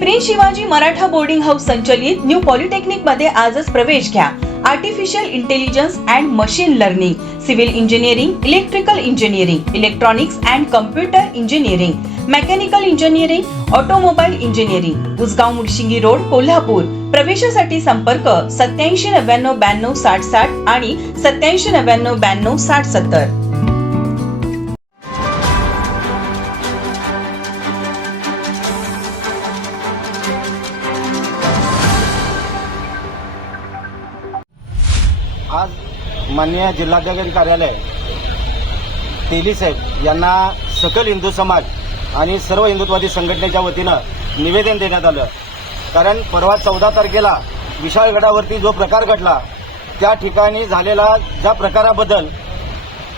Prince Shivaji Maratha boarding house संचलित new polytechnic मध्ये आजच प्रवेश घ्या। Artificial intelligence and machine learning, civil engineering, electrical engineering, electronics and computer engineering, mechanical engineering, automobile engineering, Usgaon Mudshingi road, Kolhapur. प्रवेशासाठी संपर्क 8799926060 आणि 8799926070। आज माननीय जिल्हाधिकारी कार्यालय तेली साहेब यांना सकल हिंदू समाज आणि सर्व हिंदुत्ववादी संघटनेच्या वतीनं निवेदन देण्यात आलं। कारण परवा 14 तारखेला विशाळगडावरती जो प्रकार घडला त्या ठिकाणी झालेला ज्या प्रकाराबद्दल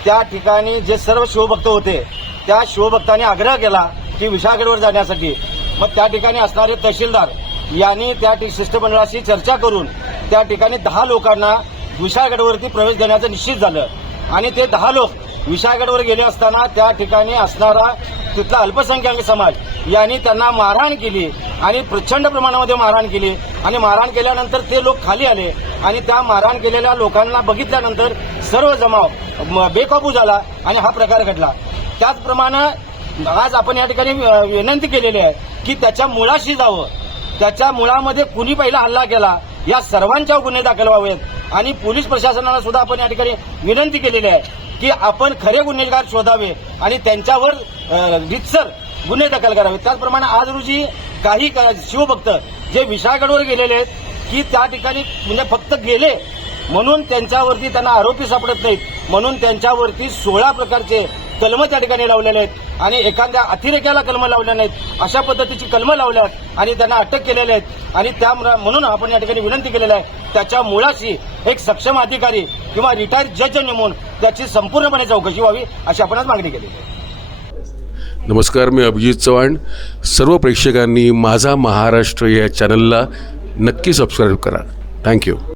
त्या ठिकाणी जे सर्व शिवभक्त होते त्या शिवभक्तांनी आग्रह केला की विशाळगडावर जाण्यासाठी। मग त्या ठिकाणी असणारे तहसीलदार यांनी त्या शिष्टमंडळाशी चर्चा करून त्या ठिकाणी 10 लोकांना विशाळगडावरती प्रवेश देण्याचं निश्चित झालं आणि ते 10 लोक विशाळगडावर गेले असताना त्या ठिकाणी असणारा तिथला अल्पसंख्याक समाज यांनी त्यांना मारहाण केली आणि प्रचंड प्रमाणामध्ये मारहाण केली आणि मारहाण केल्यानंतर ते लोक खाली आले आणि त्या मारहाण केलेल्या लोकांना बघितल्यानंतर सर्व जमाव बेकाबू झाला आणि हा प्रकार घडला। त्याचप्रमाणे आज आपण या ठिकाणी विनंती केलेली आहे की त्याच्या मुळाशी जावं, त्याच्या मुळामध्ये कुणी पहिला हल्ला केला या सर्वांच्यावर गुन्हे दाखल व्हावेत आणि पोलीस प्रशासनाला सुद्धा आपण या ठिकाणी विनंती केलेली आहे की आपण खरे गुन्हेगार शोधावे आणि त्यांच्यावर रितसर गुन्हे दाखल करावे। त्याचप्रमाणे आज रोजी काही शिवभक्त जे विशाळगडावर गेलेले आहेत की त्या ठिकाणी म्हणजे फक्त गेले म्हणून त्यांच्यावरती त्यांना आरोपी सापडत नाहीत, म्हणून त्यांच्यावरती 16 प्रकारचे कलम त्या ठिकाणी लावलेले आहेत आणि एखाद्या अतिरेक्याला कलम लावल्या नाहीत अशा पद्धतीची कलम लावल्यात आणि त्यांना अटक केलेल्या आहेत आणि त्या म्हणून आपण या ठिकाणी विनंती केलेली आहे त्याच्या मुळाशी एक सक्षम अधिकारी किंवा रिटायर्ड जज नेमून त्याची संपूर्णपणे चौकशी व्हावी अशी आपण आज मागणी केली आहे। नमस्कार, मी अभिजित चव्हाण। सर्व प्रेक्षकांनी माझा महाराष्ट्र या चॅनलला नक्की सबस्क्राईब करा। थँक्यू।